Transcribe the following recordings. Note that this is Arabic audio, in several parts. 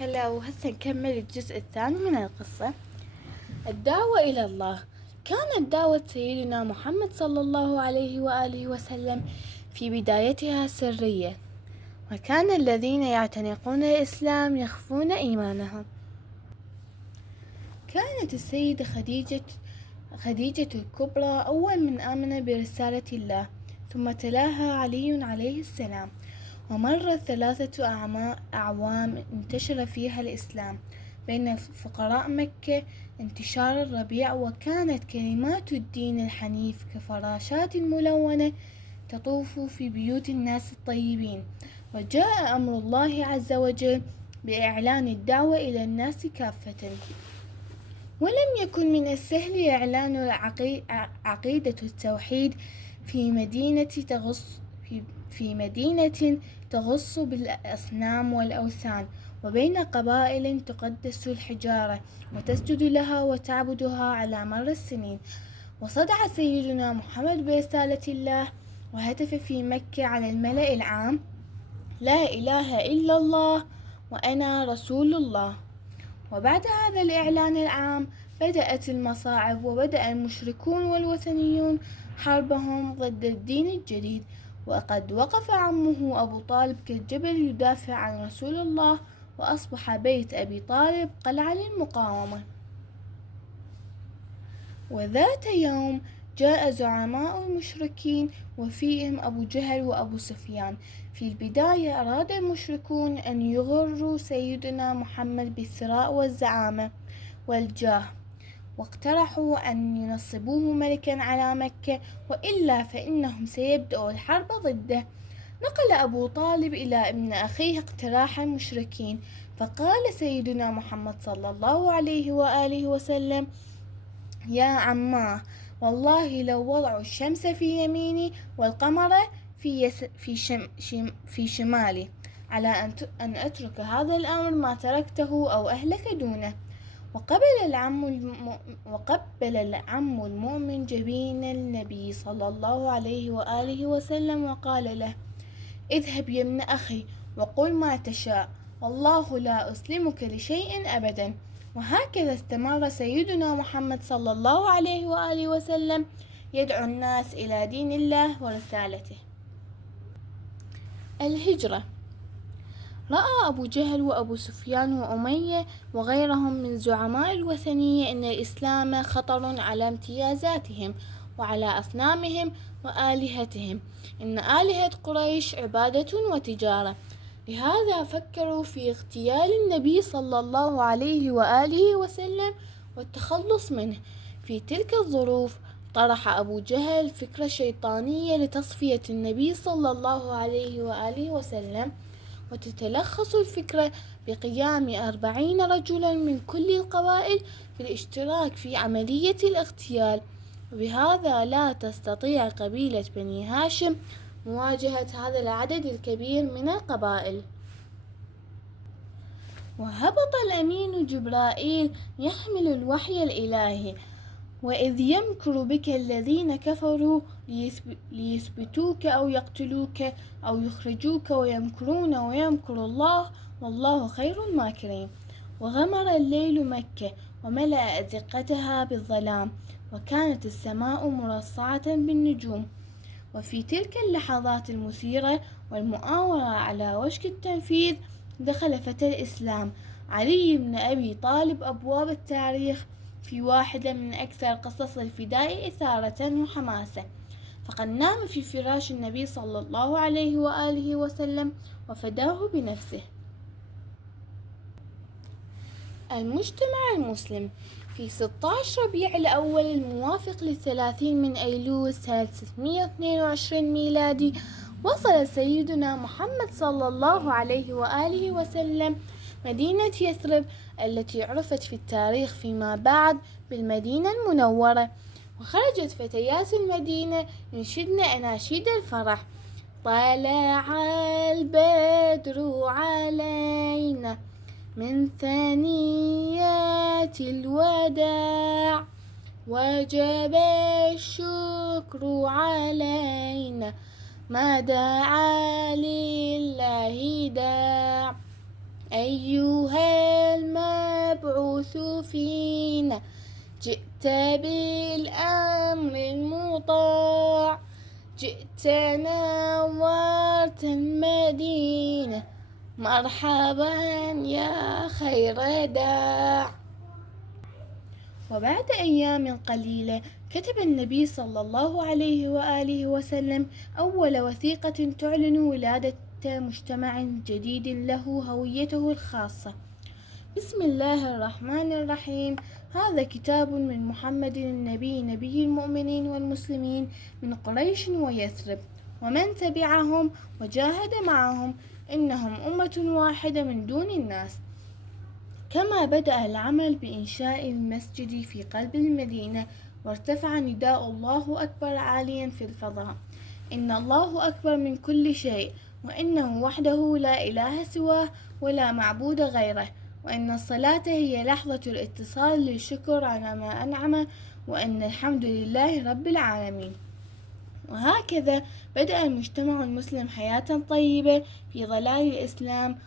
هلا وهسه نكمل الجزء الثاني من القصة. الدعوة إلى الله. كانت دعوة سيدنا محمد صلى الله عليه وآله وسلم في بدايتها سرية، وكان الذين يعتنقون الإسلام يخفون إيمانهم. كانت السيدة خديجة الكبرى أول من آمن برسالة الله، ثم تلاها علي عليه السلام، ومرت 3 أعوام انتشر فيها الإسلام بين فقراء مكة انتشار الربيع، وكانت كلمات الدين الحنيف كفراشات ملونة تطوف في بيوت الناس الطيبين. وجاء أمر الله عز وجل بإعلان الدعوة إلى الناس كافة، ولم يكن من السهل إعلان عقيدة التوحيد في مدينة تغص بالأصنام والأوثان، وبين قبائل تقدس الحجارة وتسجد لها وتعبدها على مر السنين. وصدع سيدنا محمد برسالة الله، وهتف في مكة على الملأ العام: لا إله إلا الله وأنا رسول الله. وبعد هذا الإعلان العام بدأت المصاعب، وبدأ المشركون والوثنيون حربهم ضد الدين الجديد، وقد وقف عمه أبو طالب كالجبل يدافع عن رسول الله، وأصبح بيت أبي طالب قلعة للمقاومة. وذات يوم جاء زعماء المشركين وفيهم أبو جهل وأبو سفيان. في البداية أراد المشركون أن يغروا سيدنا محمد بالثراء والزعامة والجاه، واقترحوا أن ينصبوه ملكا على مكة، وإلا فإنهم سيبدأوا الحرب ضده. نقل أبو طالب إلى ابن أخيه اقتراح المشركين، فقال سيدنا محمد صلى الله عليه وآله وسلم: يا عماه، والله لو وضعوا الشمس في يميني والقمر في شمالي على أن أترك هذا الأمر ما تركته أو أهلك دونه. وقبل العم المؤمن جبين النبي صلى الله عليه وآله وسلم وقال له: اذهب يا ابن أخي وقل ما تشاء، والله لا أسلمك لشيء أبدا. وهكذا استمر سيدنا محمد صلى الله عليه وآله وسلم يدعو الناس إلى دين الله ورسالته. الهجرة. رأى أبو جهل وأبو سفيان وأمية وغيرهم من زعماء الوثنية أن الإسلام خطر على امتيازاتهم وعلى أصنامهم وآلهتهم، إن آلهة قريش عبادة وتجارة. لهذا فكروا في اغتيال النبي صلى الله عليه وآله وسلم والتخلص منه. في تلك الظروف طرح أبو جهل فكرة شيطانية لتصفية النبي صلى الله عليه وآله وسلم، وتتلخص الفكرة بقيام 40 رجلا من كل القبائل بالاشتراك في عملية الاغتيال، وبهذا لا تستطيع قبيلة بني هاشم مواجهة هذا العدد الكبير من القبائل. وهبط الأمين جبرائيل يحمل الوحي الإلهي: وإذ يمكر بك الذين كفروا ليثبتوك أو يقتلوك أو يخرجوك ويمكرون ويمكر الله والله خير الماكرين. وغمر الليل مكة وملأ أزقتها بالظلام، وكانت السماء مرصعة بالنجوم. وفي تلك اللحظات المثيرة والمؤامرة على وشك التنفيذ دخل فتى الإسلام علي بن أبي طالب أبواب التاريخ في واحدة من أكثر قصص الفداء إثارة وحماسة، فقد نام في فراش النبي صلى الله عليه وآله وسلم وفداه بنفسه. المجتمع المسلم. في 16 ربيع الأول الموافق ل30 من أيلول سنة 622 ميلادي وصل سيدنا محمد صلى الله عليه وآله وسلم مدينة يثرب التي عرفت في التاريخ فيما بعد بالمدينة المنورة. وخرجت فتيات المدينة ينشدن أناشيد الفرح: طلع البدر علينا من ثنيات الوداع، وجب الشكر علينا ما دعا لله داع. أيها المبعوث فينا جئت بالأمر المطاع جئت نورت المدينة مرحبا يا خير داع. وبعد أيام قليلة كتب النبي صلى الله عليه وآله وسلم أول وثيقة تعلن ولادة مجتمع جديد له هويته الخاصة. بسم الله الرحمن الرحيم. هذا كتاب من محمد النبي نبي المؤمنين والمسلمين من قريش ويثرب ومن تبعهم وجاهد معهم، إنهم أمة واحدة من دون الناس. كما بدأ العمل بإنشاء المسجد في قلب المدينة، وارتفع نداء الله أكبر عاليا في الفضاء: إن الله أكبر من كل شيء، وإنه وحده لا إله سواه ولا معبود غيره، وإن الصلاة هي لحظة الاتصال للشكر على ما أنعم، وإن الحمد لله رب العالمين. وهكذا بدأ المجتمع المسلم حياة طيبة في ظلال الإسلام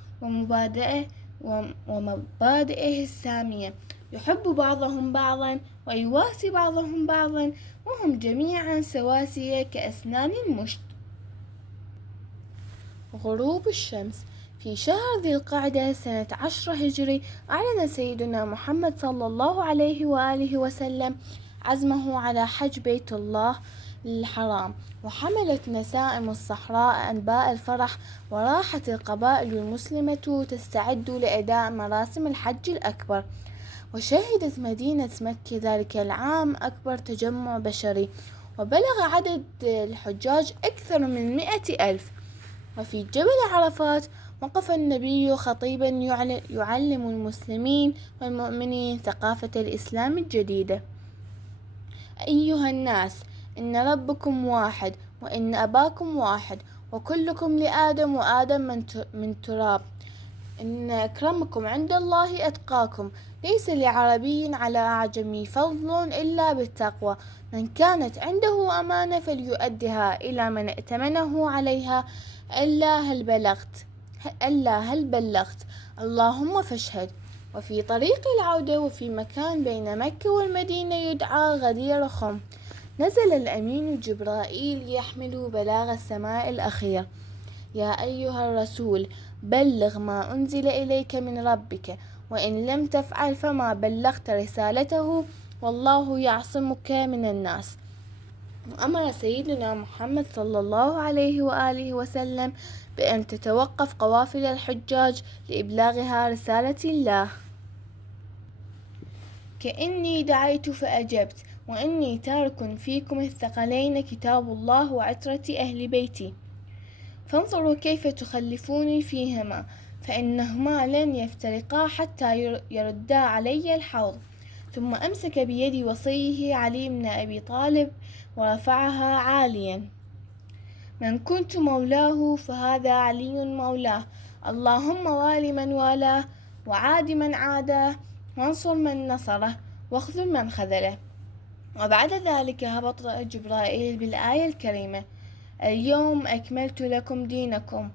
ومبادئه السامية، يحب بعضهم بعضا ويواسي بعضهم بعضا، وهم جميعا سواسية كأسنان المشط. غروب الشمس في شهر ذي القعدة سنة 10 هجري، أعلن سيدنا محمد صلى الله عليه وآله وسلم عزمه على حج بيت الله الحرام، وحملت نسائم الصحراء أنباء الفرح، وراحت القبائل المسلمة تستعد لأداء مراسم الحج الأكبر. وشهدت مدينة مكة ذلك العام أكبر تجمع بشري، وبلغ عدد الحجاج أكثر من 100,000. وفي جبل عرفات وقف النبي خطيبا يعلم المسلمين والمؤمنين ثقافة الإسلام الجديدة: أيها الناس، إن ربكم واحد، وإن أباكم واحد، وكلكم لآدم، وآدم من تراب، إن أكرمكم عند الله أتقاكم، ليس لعربي على أعجمي فضل إلا بالتقوى، من كانت عنده أمانة فليؤدها إلى من ائتمنه عليها، ألا هل بلغت اللهم فاشهد. وفي طريق العودة وفي مكان بين مكة والمدينة يدعى غدير خم، نزل الأمين جبرائيل يحمل بلاغ السماء الأخير: يا أيها الرسول، بلغ ما أنزل إليك من ربك، وإن لم تفعل فما بلغت رسالته، والله يعصمك من الناس. وأمر سيدنا محمد صلى الله عليه وآله وسلم بأن تتوقف قوافل الحجاج لإبلاغها رسالة الله: كأني دعيت فأجبت، وإني تارك فيكم الثقلين كتاب الله وعترة أهل بيتي، فانظروا كيف تخلفوني فيهما، فإنهما لن يفترقا حتى يردا علي الحوض. ثم أمسك بيد وصيه علي بن أبي طالب ورفعها عاليا: من كنت مولاه فهذا علي مولاه، اللهم وال من والاه، وعاد من عاداه، وانصر من نصره، واخذل من خذله. وبعد ذلك هبط جبرائيل بالآية الكريمة: اليوم أكملت لكم دينكم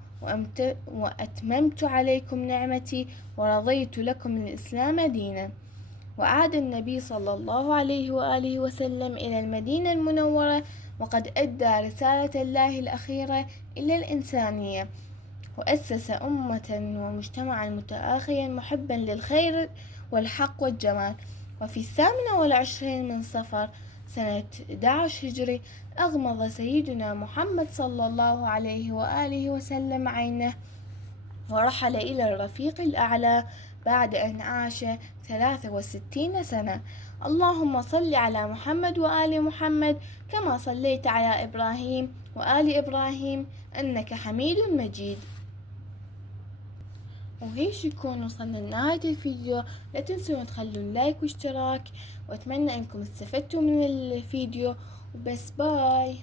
وأتممت عليكم نعمتي ورضيت لكم الإسلام دينا. وعاد النبي صلى الله عليه وآله وسلم إلى المدينة المنورة، وقد أدى رسالة الله الأخيرة إلى الإنسانية، وأسس أمة ومجتمعا متآخيا محبا للخير والحق والجمال. وفي 28 من صفر سنة 11 هجري أغمض سيدنا محمد صلى الله عليه وآله وسلم عينه ورحل إلى الرفيق الأعلى بعد أن عاش 63 سنة. اللهم صل على محمد وآل محمد كما صليت على إبراهيم وآل إبراهيم إنك حميد مجيد. وهيش يكون وصلنا لنهاية الفيديو. لا تنسوا تخلون لايك واشتراك، وأتمنى أنكم استفدتوا من الفيديو، وبس باي.